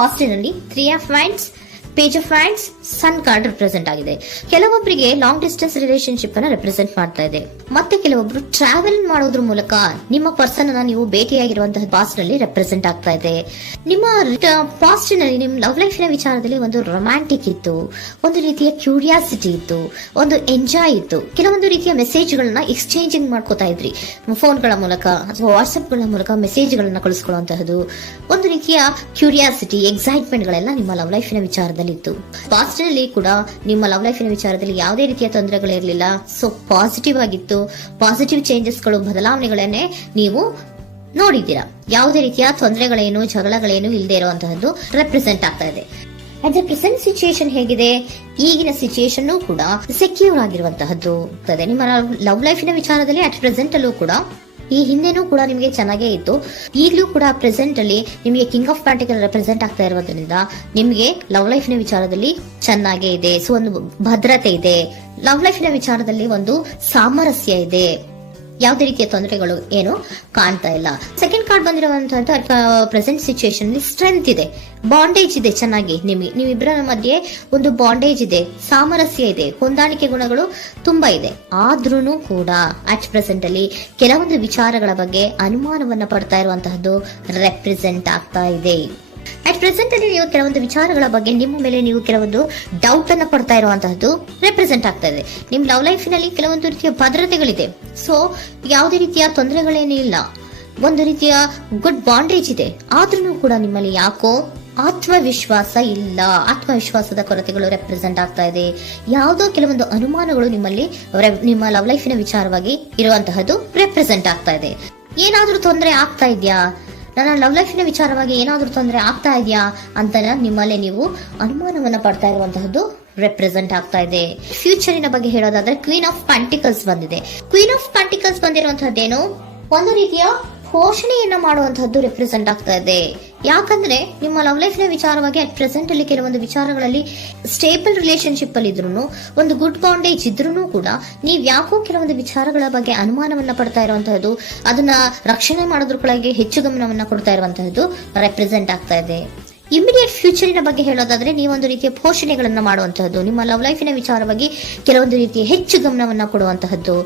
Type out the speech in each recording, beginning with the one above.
ಪಾಸ್ಟಿನಲ್ಲಿ 3 of wands, page of wands, sun card represent ಆಗಿದೆ. ಕೆಲವೊಬ್ಬರಿಗೆ long distance relationship ಅನ್ನ represent ಮಾಡ್ತಾ ಇದೆ. ಮತ್ತೆ ಕೆಲವೊಬ್ರು ಟ್ರಾವೆಲ್ ಮಾಡೋದ್ರ ಮೂಲಕ ನಿಮ್ಮ ಪರ್ಸನ್ ಅನ್ನ ನೀವು ಭೇಟಿಯಾಗಿರುವಂತಹ ಪಾಸ್ಟ್ ನಲ್ಲಿ ರೆಪ್ರೆಸೆಂಟ್ ಆಗ್ತಾ ಇದೆ. ನಿಮ್ಮ ಪಾಸ್ಟ್ ನಲ್ಲಿ ನಿಮ್ಮ ಲವ್ ಲೈಫ್ ನ ವಿಚಾರದಲ್ಲಿ ಒಂದು ರೊಮ್ಯಾಂಟಿಕ್ ಇತ್ತು, ಒಂದು ರೀತಿಯ ಕ್ಯೂರಿಯಾಸಿಟಿ ಇತ್ತು, ಒಂದು ಎಂಜಾಯ್ ಇತ್ತು. ಕೆಲವೊಂದು ರೀತಿಯ ಮೆಸೇಜ್ ಗಳನ್ನ ಎಕ್ಸ್ಚೇಂಜಿಂಗ್ ಮಾಡ್ಕೋತಾ ಇದ್ರಿ, ಫೋನ್ಗಳ ಮೂಲಕ ಅಥವಾ ವಾಟ್ಸ್ಆಪ್ ಗಳ ಮೂಲಕ ಮೆಸೇಜ್ ಗಳನ್ನ ಕಳಿಸ್ಕೊಳ್ಳುವಂತಹದ್ದು, ಒಂದು ರೀತಿಯ ಕ್ಯೂರಿಯಾಸಿಟಿ, ಎಕ್ಸೈಟ್ಮೆಂಟ್ ಗಳೆಲ್ಲ ನಿಮ್ಮ ಲವ್ ಲೈಫ್ ನ ವಿಚಾರದಲ್ಲಿ ಇತ್ತು. ಪಾಸ್ಟ್ ನಲ್ಲಿ ಕೂಡ ನಿಮ್ಮ ಲವ್ ಲೈಫಿನ ವಿಚಾರದಲ್ಲಿ ಯಾವುದೇ ರೀತಿಯ ತೊಂದರೆಗಳಿರಲಿಲ್ಲ. ಸೊ ಪಾಸಿಟಿವ್ ಆಗಿತ್ತು. ಪಾಸಿಟಿವ್ ಚೇಂಜಸ್ಗಳು, ಬದಲಾವಣೆಗಳನ್ನೇ ನೀವು ನೋಡಿದ್ದೀರಾ. ಯಾವುದೇ ರೀತಿಯ ತೊಂದರೆಗಳೇನು, ಜಗಳಗಳೇನು ಇಲ್ಲದೆ ಇರುವಂತಹದ್ದು ರೆಪ್ರೆಸೆಂಟ್ ಆಗ್ತಾ ಇದೆ. ಅಟ್ ದ ಪ್ರೆಸೆಂಟ್ ಸಿಚುಯೇಷನ್ ಹೇಗಿದೆ, ಈಗಿನ ಸಿಚುಯೇಷನ್ ಕೂಡ ಸೆಕ್ಯೂರ್ ಆಗಿರುವಂತಹದ್ದು. ನಿಮ್ಮ ಲವ್ ಲೈಫಿನ ವಿಚಾರದಲ್ಲಿ ಅಟ್ ಪ್ರೆಸೆಂಟ್ ಅಲ್ಲೂ ಕೂಡ, ಈ ಹಿಂದೆನೂ ಕೂಡ ನಿಮಗೆ ಚೆನ್ನಾಗೇ ಇತ್ತು, ಈಗಲೂ ಕೂಡ ಪ್ರೆಸೆಂಟ್ ಅಲ್ಲಿ ನಿಮಗೆ ಕಿಂಗ್ ಆಫ್ ಪ್ಯಾಂಟಿಕಲ್ ರೆಪ್ರೆಸೆಂಟ್ ಆಗ್ತಾ ಇರೋದ್ರಿಂದ ನಿಮಗೆ ಲವ್ ಲೈಫಿನ ವಿಚಾರದಲ್ಲಿ ಚೆನ್ನಾಗೇ ಇದೆ. ಸೊ ಒಂದು ಭದ್ರತೆ ಇದೆ. ಲವ್ ಲೈಫಿನ ವಿಚಾರದಲ್ಲಿ ಒಂದು ಸಾಮರಸ್ಯ ಇದೆ. ಯಾವುದೇ ರೀತಿಯ ತೊಂದರೆಗಳು ಏನು ಕಾಣ್ತಾ ಇಲ್ಲ. ಸೆಕೆಂಡ್ ಕಾರ್ಡ್ ಬಂದಿರುವಂತಹ ಪ್ರೆಸೆಂಟ್ ಸಿಚುಯೇಷನ್ ಅಲ್ಲಿ ಸ್ಟ್ರೆಂತ್ ಇದೆ, ಬಾಂಡೇಜ್ ಇದೆ. ಚೆನ್ನಾಗಿ ನೀವಿಬ್ಬರ ಮಧ್ಯೆ ಒಂದು ಬಾಂಡೇಜ್ ಇದೆ, ಸಾಮರಸ್ಯ ಇದೆ, ಹೊಂದಾಣಿಕೆ ಗುಣಗಳು ತುಂಬಾ ಇದೆ. ಆದ್ರೂ ಕೂಡ ಅಟ್ ಪ್ರೆಸೆಂಟ್ ಅಲ್ಲಿ ಕೆಲವೊಂದು ವಿಚಾರಗಳ ಬಗ್ಗೆ ಅನುಮಾನವನ್ನ ಪಡ್ತಾ ಇರುವಂತಹದ್ದು ರೆಪ್ರೆಸೆಂಟ್ ಆಗ್ತಾ ಇದೆ. ಅಟ್ ಪ್ರೆಸೆಂಟ್ ಅಲ್ಲಿ ನೀವು ಕೆಲವೊಂದು ವಿಚಾರಗಳ ಬಗ್ಗೆ ನಿಮ್ಮ ಮೇಲೆ ನೀವು ಕೆಲವೊಂದು ಡೌಟ್ ಅನ್ನ ಪಡ್ತಾ ಇರುವಂತಹದ್ದು ರೆಪ್ರೆಸೆಂಟ್ ಆಗ್ತಾ ಇದೆ. ನಿಮ್ ಲವ್ ಲೈಫಿನಲ್ಲಿ ಕೆಲವೊಂದು ರೀತಿಯ ಭದ್ರತೆಗಳಿದೆ. ಸೊ ಯಾವುದೇ ರೀತಿಯ ತೊಂದರೆಗಳೇನೂ ಇಲ್ಲ, ಒಂದು ರೀತಿಯ ಗುಡ್ ಬಾಂಡೇಜ್ ಇದೆ. ಆದ್ರೂ ಕೂಡ ನಿಮ್ಮಲ್ಲಿ ಯಾಕೋ ಆತ್ಮವಿಶ್ವಾಸ ಇಲ್ಲ, ಆತ್ಮವಿಶ್ವಾಸದ ಕೊರತೆಗಳು ರೆಪ್ರೆಸೆಂಟ್ ಆಗ್ತಾ ಇದೆ. ಯಾವುದೋ ಕೆಲವೊಂದು ಅನುಮಾನಗಳು ನಿಮ್ಮಲ್ಲಿ ನಿಮ್ಮ ಲವ್ ಲೈಫಿನ ವಿಚಾರವಾಗಿ ಇರುವಂತಹದ್ದು ರೆಪ್ರೆಸೆಂಟ್ ಆಗ್ತಾ ಇದೆ. ಏನಾದ್ರೂ ತೊಂದರೆ ಆಗ್ತಾ ಇದೆಯಾ, ನನ್ನ ಲವ್ ಲೈಫಿನ ವಿಚಾರವಾಗಿ ಏನಾದ್ರೂ ತೊಂದರೆ ಆಗ್ತಾ ಇದೆಯಾ ಅಂತ ನಿಮ್ಮಲ್ಲೇ ನೀವು ಅನುಮಾನವನ್ನ ಪಡ್ತಾ ಇರುವಂತಹದ್ದು ರೆಪ್ರೆಸೆಂಟ್ ಆಗ್ತಾ ಇದೆ. ಫ್ಯೂಚರಿನ ಬಗ್ಗೆ ಹೇಳೋದಾದ್ರೆ ಕ್ವೀನ್ ಆಫ್ ಪ್ಯಾಂಟಿಕಲ್ಸ್ ಬಂದಿದೆ. ಕ್ವೀನ್ ಆಫ್ ಪ್ಯಾಂಟಿಕಲ್ಸ್ ಬಂದಿರುವಂತಹದ್ದೇನು, ಒಂದು ರೀತಿಯ ಘೋಷಣೆಯನ್ನ ಮಾಡುವಂತಹದ್ದು ರೆಪ್ರೆಸೆಂಟ್ ಆಗ್ತಾ ಇದೆ. ಯಾಕಂದ್ರೆ ನಿಮ್ಮ ಲವ್ ಲೈಫಿನ ವಿಚಾರವಾಗಿ ಅಟ್ ಪ್ರೆಸೆಂಟ್ ಅಲ್ಲಿ ಕೆಲವೊಂದು ವಿಚಾರಗಳಲ್ಲಿ ಸ್ಟೇಬಲ್ ರಿಲೇಶನ್ಶಿಪ್ ಅಲ್ಲಿ ಇದ್ರೂ, ಒಂದು ಗುಡ್ ಬಾಂಡೇಜ್ ಇದ್ರೂ ಕೂಡ ನೀವ್ ಯಾಕೋ ಕೆಲವೊಂದು ವಿಚಾರಗಳ ಬಗ್ಗೆ ಅನುಮಾನವನ್ನ ಪಡ್ತಾ ಇರುವಂತಹದ್ದು, ಅದನ್ನ ರಕ್ಷಣೆ ಮಾಡೋದ್ರೊಳಗೆ ಹೆಚ್ಚು ಗಮನವನ್ನ ಕೊಡ್ತಾ ಇರುವಂತಹದ್ದು ರೆಪ್ರೆಸೆಂಟ್ ಆಗ್ತಾ ಇದೆ. ಇಮಿಡಿಯೇಟ್ ಫ್ಯೂಚರಿನ ಬಗ್ಗೆ ಹೇಳೋದಾದ್ರೆ ನೀವೊಂದು ರೀತಿಯ ಘೋಷಣೆಗಳನ್ನ ಮಾಡುವಂತಹದ್ದು, ನಿಮ್ಮ ಲವ್ ಲೈಫಿನ ವಿಚಾರವಾಗಿ ಕೆಲವೊಂದು ರೀತಿಯ ಹೆಚ್ಚು ಗಮನವನ್ನ ಕೊಡುವಂತಹದ್ದು,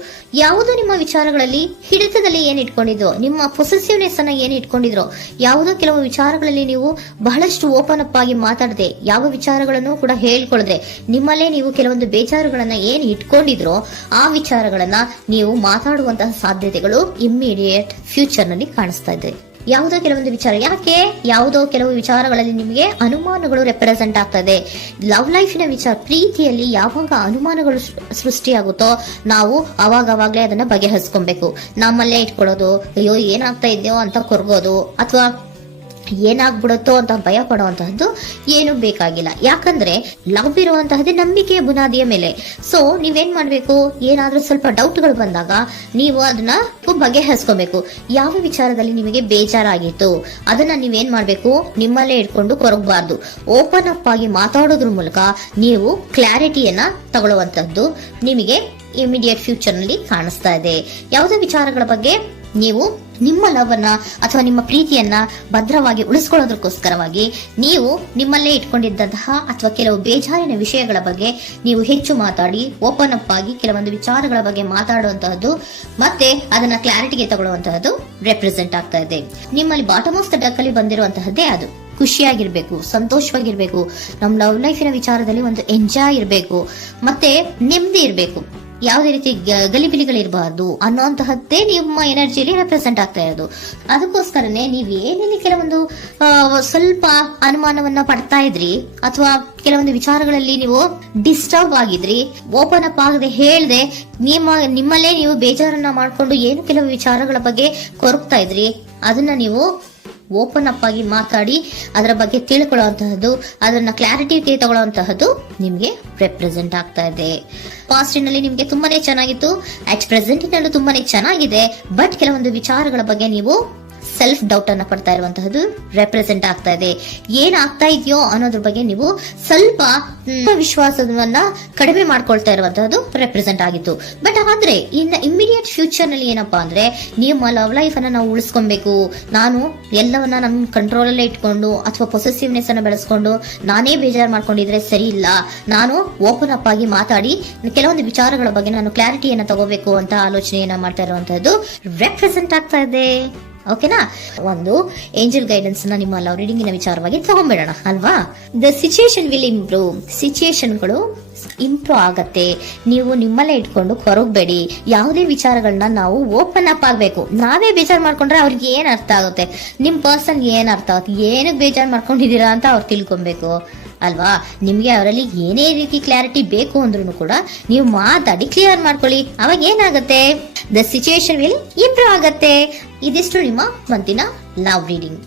ಯಾವುದೋ ನಿಮ್ಮ ವಿಚಾರಗಳಲ್ಲಿ ಹಿಡಿತದಲ್ಲಿ ಏನ್ ಇಟ್ಕೊಂಡಿದ್ರೋ, ನಿಮ್ಮ ಪೊಸೆಸಿವ್ನೆಸ್ ಅನ್ನ ಏನ್ ಇಟ್ಕೊಂಡಿದ್ರೋ, ಯಾವುದೋ ಕೆಲವು ವಿಚಾರಗಳಲ್ಲಿ ನೀವು ಬಹಳಷ್ಟು ಓಪನ್ ಅಪ್ ಆಗಿ ಮಾತಾಡದೆ, ಯಾವ ವಿಚಾರಗಳನ್ನು ಕೂಡ ಹೇಳ್ಕೊಳ್ಳದೆ, ನಿಮ್ಮಲ್ಲೇ ನೀವು ಕೆಲವೊಂದು ಬೇಜಾರುಗಳನ್ನ ಏನ್ ಇಟ್ಕೊಂಡಿದ್ರೋ ಆ ವಿಚಾರಗಳನ್ನ ನೀವು ಮಾತಾಡುವಂತಹ ಸಾಧ್ಯತೆಗಳು ಇಮಿಡಿಯೇಟ್ ಫ್ಯೂಚರ್ ನಲ್ಲಿ ಕಾಣಿಸ್ತಾ ಇದೆ. ಯಾವುದೋ ಕೆಲವೊಂದು ವಿಚಾರ, ಯಾಕೆ ಯಾವುದೋ ಕೆಲವು ವಿಚಾರಗಳಲ್ಲಿ ನಿಮಗೆ ಅನುಮಾನಗಳು ರೆಪ್ರೆಸೆಂಟ್ ಆಗ್ತದೆ. ಲವ್ ಲೈಫಿನ ವಿಚಾರ, ಪ್ರೀತಿಯಲ್ಲಿ ಯಾವಾಗ ಅನುಮಾನಗಳು ಸೃಷ್ಟಿಯಾಗುತ್ತೋ ನಾವು ಅವಾಗವಾಗ್ಲೇ ಅದನ್ನ ಬಗೆಹರಿಸ್ಕೊಬೇಕು. ನಮ್ಮಲ್ಲೇ ಇಟ್ಕೊಳ್ಳೋದು, ಅಯ್ಯೋ ಏನಾಗ್ತಾ ಇದೆಯೋ ಅಂತ ಕೊರಗೋದು ಅಥವಾ ಏನಾಗ್ಬಿಡುತ್ತೋ ಅಂತ ಭಯ ಪಡುವಂತಹದ್ದು ಏನು ಬೇಕಾಗಿಲ್ಲ. ಯಾಕಂದ್ರೆ ಲವ್ ಇರುವಂತಹದ್ದೇ ನಂಬಿಕೆಯ ಬುನಾದಿಯ ಮೇಲೆ. ಸೊ ನೀವೇನ್ ಮಾಡ್ಬೇಕು, ಏನಾದ್ರೂ ಸ್ವಲ್ಪ ಡೌಟ್ಗಳು ಬಂದಾಗ ನೀವು ಅದನ್ನ ಬಗೆಹರಿಸ್ಕೋಬೇಕು. ಯಾವ ವಿಚಾರದಲ್ಲಿ ನಿಮಗೆ ಬೇಜಾರಾಗಿತ್ತು ಅದನ್ನ ನೀವೇನ್ ಮಾಡ್ಬೇಕು, ನಿಮ್ಮಲ್ಲೇ ಇಟ್ಕೊಂಡು ಕೊರಗಬಾರ್ದು. ಓಪನ್ ಅಪ್ ಆಗಿ ಮಾತಾಡೋದ್ರ ಮೂಲಕ ನೀವು ಕ್ಲಾರಿಟಿಯನ್ನ ತಗೊಳ್ಳುವಂತದ್ದು ನಿಮಗೆ ಇಮಿಡಿಯೇಟ್ ಫ್ಯೂಚರ್ ನಲ್ಲಿ ಕಾಣಿಸ್ತಾ ಇದೆ. ಯಾವುದೇ ವಿಚಾರಗಳ ಬಗ್ಗೆ ನೀವು ನಿಮ್ಮ ಲವ್ ಅನ್ನ ಅಥವಾ ನಿಮ್ಮ ಪ್ರೀತಿಯನ್ನ ಭದ್ರವಾಗಿ ಉಳಿಸ್ಕೊಳ್ಳೋದಕ್ಕೋಸ್ಕರವಾಗಿ ನೀವು ನಿಮ್ಮಲ್ಲೇ ಇಟ್ಕೊಂಡಿದ್ದಂತಹ ಅಥವಾ ಕೆಲವು ಬೇಜಾರಿನ ವಿಷಯಗಳ ಬಗ್ಗೆ ನೀವು ಹೆಚ್ಚು ಮಾತಾಡಿ, ಓಪನ್ ಅಪ್ ಆಗಿ ಕೆಲವೊಂದು ವಿಚಾರಗಳ ಬಗ್ಗೆ ಮಾತಾಡುವಂತಹದ್ದು ಮತ್ತೆ ಅದನ್ನ ಕ್ಲಾರಿಟಿಗೆ ತಗೊಳ್ಳುವಂತಹದ್ದು ರೆಪ್ರೆಸೆಂಟ್ ಆಗ್ತಾ ಇದೆ. ನಿಮ್ಮಲ್ಲಿ ಬಾಟಮ್ ಆಫ್ ದ ಡಕ್ ಅಲ್ಲಿ ಬಂದಿರುವಂತಹದ್ದೇ ಅದು. ಖುಷಿಯಾಗಿರ್ಬೇಕು, ಸಂತೋಷವಾಗಿರ್ಬೇಕು, ನಮ್ಮ ಲವ್ ಲೈಫಿನ ವಿಚಾರದಲ್ಲಿ ಒಂದು ಎಂಜಾಯ್ ಇರಬೇಕು, ಮತ್ತೆ ನೆಮ್ಮದಿ ಇರಬೇಕು, ಯಾವುದೇ ರೀತಿ ಗಲಿಬಿಲಿಗಳಿರಬಾರ್ದು ಅನ್ನೋಂತಹದ್ದೇ ನಿಮ್ಮ ಎನರ್ಜಿಯಲ್ಲಿ ರೆಪ್ರೆಸೆಂಟ್ ಆಗ್ತಾ ಇರೋದು. ಅದಕ್ಕೋಸ್ಕರನೇ ನೀವ್ ಏನೇನು ಕೆಲವೊಂದು ಸ್ವಲ್ಪ ಅನುಮಾನವನ್ನ ಪಡ್ತಾ ಇದ್ರಿ ಅಥವಾ ಕೆಲವೊಂದು ವಿಚಾರಗಳಲ್ಲಿ ನೀವು ಡಿಸ್ಟರ್ಬ್ ಆಗಿದ್ರಿ, ಓಪನ್ ಅಪ್ ಆಗದೆ ಹೇಳ್ದೆ ನಿಮ್ಮಲ್ಲೇ ನೀವು ಬೇಜಾರನ್ನ ಮಾಡ್ಕೊಂಡು ಏನು ಕೆಲವು ವಿಚಾರಗಳ ಬಗ್ಗೆ ಕೊರಗ್ತಾ ಇದ್ರಿ, ಅದನ್ನ ನೀವು ಓಪನ್ ಅಪ್ ಆಗಿ ಮಾತಾಡಿ ಅದರ ಬಗ್ಗೆ ತಿಳ್ಕೊಳ್ಳುವಂತಹದ್ದು, ಅದನ್ನ ಕ್ಲಾರಿಟಿ ತಗೊಳ್ಳುವಂತಹದ್ದು ನಿಮ್ಗೆ ರೆಪ್ರೆಸೆಂಟ್ ಆಗ್ತಾ ಇದೆ. ಪಾಸ್ಟಿನಲ್ಲಿ ನಿಮ್ಗೆ ತುಂಬಾನೇ ಚೆನ್ನಾಗಿತ್ತು, ಅಟ್ ಪ್ರೆಸೆಂಟಿನಲ್ಲೂ ತುಂಬಾನೇ ಚೆನ್ನಾಗಿದೆ. ಬಟ್ ಕೆಲವೊಂದು ವಿಚಾರಗಳ ಬಗ್ಗೆ ನೀವು ಸೆಲ್ಫ್ ಡೌಟ್ ಅನ್ನ ಪಡ್ತಾ ಇರುವಂತಹದ್ದು ರೆಪ್ರೆಸೆಂಟ್ ಆಗ್ತಾ ಇದೆ. ಏನಾಗ್ತಾ ಇದೆಯೋ ಅನ್ನೋದ್ರ ಬಗ್ಗೆ ನೀವು ಸ್ವಲ್ಪ ವಿಶ್ವಾಸವನ್ನ ಕಡಿಮೆ ಮಾಡ್ಕೊಳ್ತಾ ಇರುವಂತಹದ್ದು ರೆಪ್ರೆಸೆಂಟ್ ಆಗಿತ್ತು. ಬಟ್ ಆದ್ರೆ ಇನ್ನು ಇಮಿಡಿಯೇಟ್ ಫ್ಯೂಚರ್ ನಲ್ಲಿ ಏನಪ್ಪಾ ಅಂದ್ರೆ ನಿಮ್ಮ ಲವ್ ಲೈಫ್ ಅನ್ನ ನಾವು ಉಳಿಸ್ಕೊಬೇಕು, ನಾನು ಎಲ್ಲವನ್ನ ನನ್ನ ಕಂಟ್ರೋಲ್ ಅಲ್ಲೇ ಇಟ್ಕೊಂಡು ಅಥವಾ ಪೊಸೆಸಿವ್ನೆಸ್ ಅನ್ನ ಬೆಳೆಸ್ಕೊಂಡು ನಾನೇ ಬೇಜಾರು ಮಾಡ್ಕೊಂಡಿದ್ರೆ ಸರಿ ಇಲ್ಲ, ನಾನು ಓಪನ್ ಅಪ್ ಆಗಿ ಮಾತಾಡಿ ಕೆಲವೊಂದು ವಿಚಾರಗಳ ಬಗ್ಗೆ ನಾನು ಕ್ಲಾರಿಟಿಯನ್ನ ತಗೋಬೇಕು ಅಂತ ಆಲೋಚನೆಯನ್ನ ಮಾಡ್ತಾ ಇರುವಂತಹದ್ದು ರೆಪ್ರೆಸೆಂಟ್ ಆಗ್ತಾ ಇದೆ. ಓಕೆನಾ, ಒಂದು ಏಂಜಲ್ ಗೈಡೆನ್ಸ್ ನ ನಿಮ್ಮ ಲವ್ ರೀಡಿಂಗಿನ ವಿಚಾರವಾಗಿ ತಗೊಂಡ್ಬಿಡೋಣ ಅಲ್ವಾ. ದ ಸಿಚುಯೇಷನ್ ವಿಲ್ ಇಂಪ್ರೂವ್, ಸಿಚುಯೇಷನ್ಗಳು ಇಂಪ್ರೂವ್ ಆಗತ್ತೆ. ನೀವು ನಿಮ್ಮಲ್ಲೇ ಇಟ್ಕೊಂಡು ಹೊರಗಬೇಡಿ. ಯಾವುದೇ ವಿಚಾರಗಳನ್ನ ನಾವು ಓಪನ್ ಅಪ್ ಆಗ್ಬೇಕು. ನಾವೇ ಬೇಜಾರ್ ಮಾಡ್ಕೊಂಡ್ರೆ ಅವ್ರಿಗೆ ಏನ್ ಅರ್ಥ ಆಗುತ್ತೆ, ನಿಮ್ ಪರ್ಸನ್ ಏನ್ ಅರ್ಥ ಆಗುತ್ತೆ, ಏನಕ್ಕೆ ಬೇಜಾರ್ ಮಾಡ್ಕೊಂಡಿದೀರಾ ಅಂತ ಅವ್ರು ತಿಳ್ಕೊಬೇಕು ಅಲ್ವಾ. ನಿಮ್ಗೆ ಅವರಲ್ಲಿ ಏನೇ ರೀತಿ ಕ್ಲಾರಿಟಿ ಬೇಕು ಅಂದ್ರೂ ಕೂಡ ನೀವು ಮಾತಾಡಿ ಕ್ಲಿಯರ್ ಮಾಡ್ಕೊಳ್ಳಿ. ಅವಾಗ ಏನಾಗುತ್ತೆ, ದ ಸಿಚುಯೇಷನ್ ವಿಲ್ ಇಂಪ್ರೂವ್ ಆಗತ್ತೆ. ಇದಿಷ್ಟು ನಿಮ್ಮ ಮಂತಿನ ಲವ್ ರೀಡಿಂಗ್.